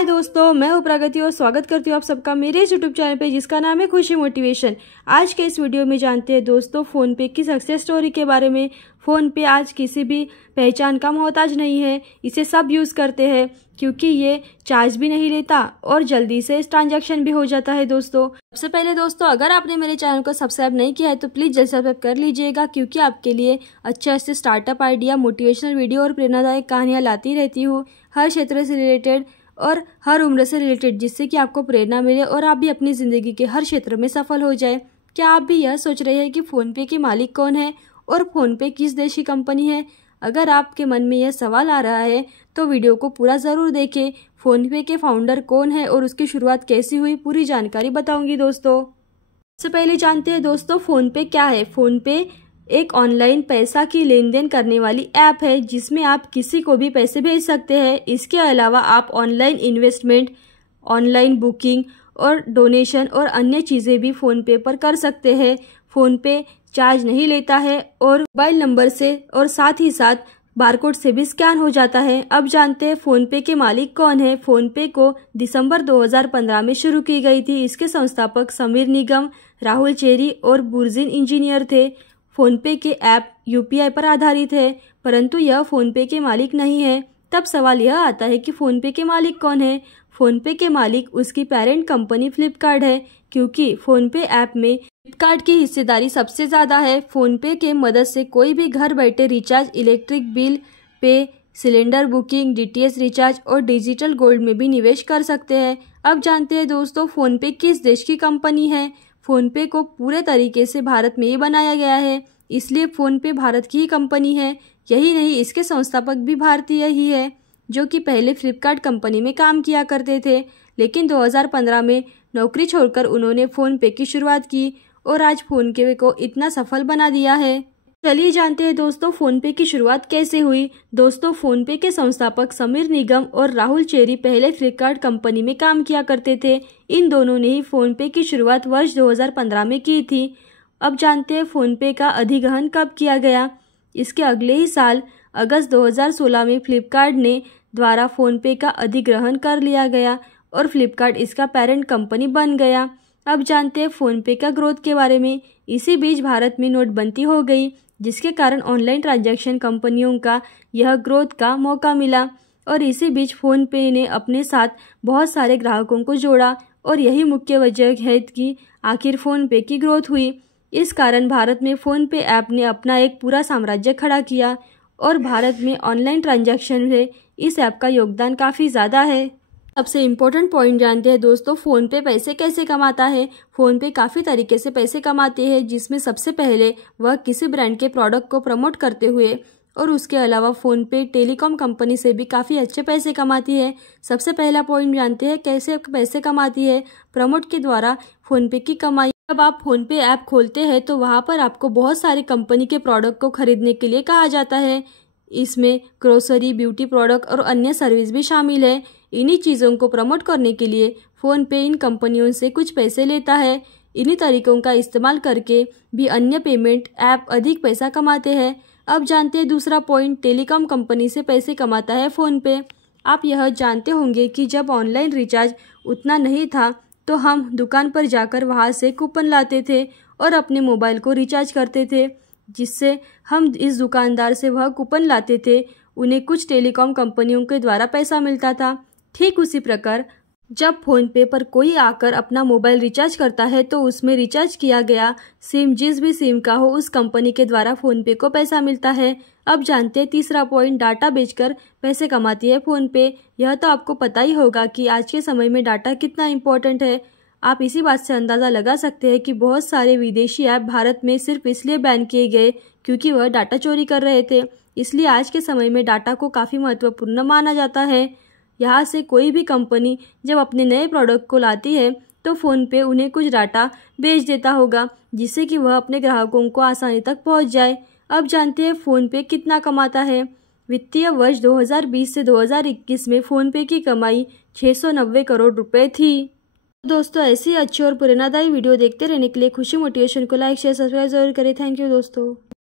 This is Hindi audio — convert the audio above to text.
हाय दोस्तों, मैं हूँ प्रगति और स्वागत करती हूँ आप सबका मेरे इस यूट्यूब चैनल पे जिसका नाम है खुशी मोटिवेशन। आज के इस वीडियो में जानते हैं दोस्तों फ़ोन पे की सक्सेस स्टोरी के बारे में। फ़ोन पे आज किसी भी पहचान का मोहताज नहीं है, इसे सब यूज़ करते हैं क्योंकि ये चार्ज भी नहीं लेता और जल्दी से ट्रांजैक्शन भी हो जाता है। दोस्तों सबसे पहले दोस्तों, अगर आपने मेरे चैनल को सब्सक्राइब नहीं किया है तो प्लीज़ जल्द सब्सक्राइब कर लीजिएगा क्योंकि आपके लिए अच्छे अच्छे स्टार्टअप आइडिया, मोटिवेशनल वीडियो और प्रेरणादायक कहानियाँ लाती रहती हूँ, हर क्षेत्र से रिलेटेड और हर उम्र से रिलेटेड, जिससे कि आपको प्रेरणा मिले और आप भी अपनी ज़िंदगी के हर क्षेत्र में सफल हो जाए। क्या आप भी यह सोच रहे हैं कि फ़ोनपे के मालिक कौन है और फ़ोनपे किस देश की कंपनी है? अगर आपके मन में यह सवाल आ रहा है तो वीडियो को पूरा ज़रूर देखें। फ़ोनपे के फाउंडर कौन है और उसकी शुरुआत कैसी हुई, पूरी जानकारी बताऊंगी दोस्तों। सबसे पहले जानते हैं दोस्तों फ़ोनपे क्या है। फ़ोनपे एक ऑनलाइन पैसा की लेन देन करने वाली ऐप है जिसमें आप किसी को भी पैसे भेज सकते हैं। इसके अलावा आप ऑनलाइन इन्वेस्टमेंट, ऑनलाइन बुकिंग और डोनेशन और अन्य चीज़ें भी फ़ोनपे पर कर सकते हैं। फ़ोनपे चार्ज नहीं लेता है और मोबाइल नंबर से और साथ ही साथ बारकोड से भी स्कैन हो जाता है। अब जानते हैं फ़ोनपे के मालिक कौन है। फ़ोनपे को दिसंबर 2015 में शुरू की गई थी। इसके संस्थापक समीर निगम, राहुल चेरी और बुर्जिन इंजीनियर थे। फ़ोनपे के ऐप यूपीआई पर आधारित है, परंतु यह फ़ोनपे के मालिक नहीं है। तब सवाल यह आता है कि फ़ोनपे के मालिक कौन है। फ़ोनपे के मालिक उसकी पेरेंट कंपनी फ्लिपकार्ट है क्योंकि फ़ोनपे ऐप में फ्लिपकार्ट की हिस्सेदारी सबसे ज़्यादा है। फ़ोनपे के मदद से कोई भी घर बैठे recharge, electric bill pay, cylinder booking, DTH recharge और डिजिटल गोल्ड में भी निवेश कर सकते हैं। अब जानते हैं दोस्तों फ़ोनपे किस देश की कंपनी है। फ़ोनपे को पूरे तरीके से भारत में ही बनाया गया है, इसलिए फ़ोनपे भारत की ही कंपनी है। यही नहीं, इसके संस्थापक भी भारतीय ही है जो कि पहले फ्लिपकार्ट कंपनी में काम किया करते थे, लेकिन 2015 में नौकरी छोड़कर उन्होंने फ़ोनपे की शुरुआत की और आज फ़ोनपे को इतना सफल बना दिया है। चलिए जानते हैं दोस्तों फ़ोनपे की शुरुआत कैसे हुई। दोस्तों फ़ोनपे के संस्थापक समीर निगम और राहुल चेरी पहले फ्लिपकार्ट कंपनी में काम किया करते थे। इन दोनों ने ही फ़ोनपे की शुरुआत वर्ष 2015 में की थी। अब जानते हैं फ़ोनपे का अधिग्रहण कब किया गया। इसके अगले ही साल अगस्त 2016 में फ्लिपकार्ट ने द्वारा फ़ोनपे का अधिग्रहण कर लिया गया और फ्लिपकार्ट इसका पेरेंट कंपनी बन गया। अब जानते हैं फ़ोनपे का ग्रोथ के बारे में। इसी बीच भारत में नोटबंदी हो गई जिसके कारण ऑनलाइन ट्रांजैक्शन कंपनियों का यह ग्रोथ का मौका मिला और इसी बीच फ़ोनपे ने अपने साथ बहुत सारे ग्राहकों को जोड़ा और यही मुख्य वजह है कि आखिर फ़ोनपे की ग्रोथ हुई। इस कारण भारत में फ़ोनपे ऐप ने अपना एक पूरा साम्राज्य खड़ा किया और भारत में ऑनलाइन ट्रांजैक्शन में इस ऐप का योगदान काफ़ी ज़्यादा है। सबसे इम्पोर्टेंट पॉइंट जानते हैं दोस्तों फ़ोनपे पैसे कैसे कमाता है। फ़ोनपे काफ़ी तरीके से पैसे कमाते हैं, जिसमें सबसे पहले वह किसी ब्रांड के प्रोडक्ट को प्रमोट करते हुए और उसके अलावा फ़ोनपे टेलीकॉम कंपनी से भी काफ़ी अच्छे पैसे कमाती है। सबसे पहला पॉइंट जानते हैं कैसे पैसे कमाती है। प्रमोट के द्वारा फ़ोनपे की कमाई। जब आप फ़ोनपे ऐप खोलते हैं तो वहाँ पर आपको बहुत सारे कंपनी के प्रोडक्ट को खरीदने के लिए कहा जाता है। इसमें ग्रोसरी, ब्यूटी प्रोडक्ट और अन्य सर्विस भी शामिल है। इन्हीं चीज़ों को प्रमोट करने के लिए फ़ोनपे इन कंपनियों से कुछ पैसे लेता है। इन्हीं तरीकों का इस्तेमाल करके भी अन्य पेमेंट ऐप अधिक पैसा कमाते हैं। अब जानते हैं दूसरा पॉइंट, टेलीकॉम कंपनी से पैसे कमाता है फ़ोनपे। आप यह जानते होंगे कि जब ऑनलाइन रिचार्ज उतना नहीं था तो हम दुकान पर जाकर वहाँ से कूपन लाते थे और अपने मोबाइल को रिचार्ज करते थे, जिससे हम इस दुकानदार से वह कूपन लाते थे, उन्हें कुछ टेलीकॉम कंपनियों के द्वारा पैसा मिलता था। ठीक उसी प्रकार जब फ़ोनपे पर कोई आकर अपना मोबाइल रिचार्ज करता है तो उसमें रिचार्ज किया गया सिम, जिस भी सिम का हो, उस कंपनी के द्वारा फ़ोनपे को पैसा मिलता है। अब जानते हैं तीसरा पॉइंट, डाटा बेचकर पैसे कमाती है फ़ोनपे। यह तो आपको पता ही होगा कि आज के समय में डाटा कितना इम्पोर्टेंट है। आप इसी बात से अंदाज़ा लगा सकते हैं कि बहुत सारे विदेशी ऐप भारत में सिर्फ इसलिए बैन किए गए क्योंकि वह डाटा चोरी कर रहे थे। इसलिए आज के समय में डाटा को काफ़ी महत्वपूर्ण माना जाता है। यहाँ से कोई भी कंपनी जब अपने नए प्रोडक्ट को लाती है तो फ़ोनपे उन्हें कुछ डाटा बेच देता होगा जिससे कि वह अपने ग्राहकों को आसानी तक पहुँच जाए। अब जानते हैं फ़ोनपे कितना कमाता है। वित्तीय वर्ष 2020 से 2021 में फ़ोनपे की कमाई 690 करोड़ रुपए थी। दोस्तों ऐसी अच्छी और प्रेरणादायी वीडियो देखते रहने के लिए खुशी मोटिवेशन को लाइक, शेयर, सब्सक्राइब जरूर करें। थैंक यू दोस्तों।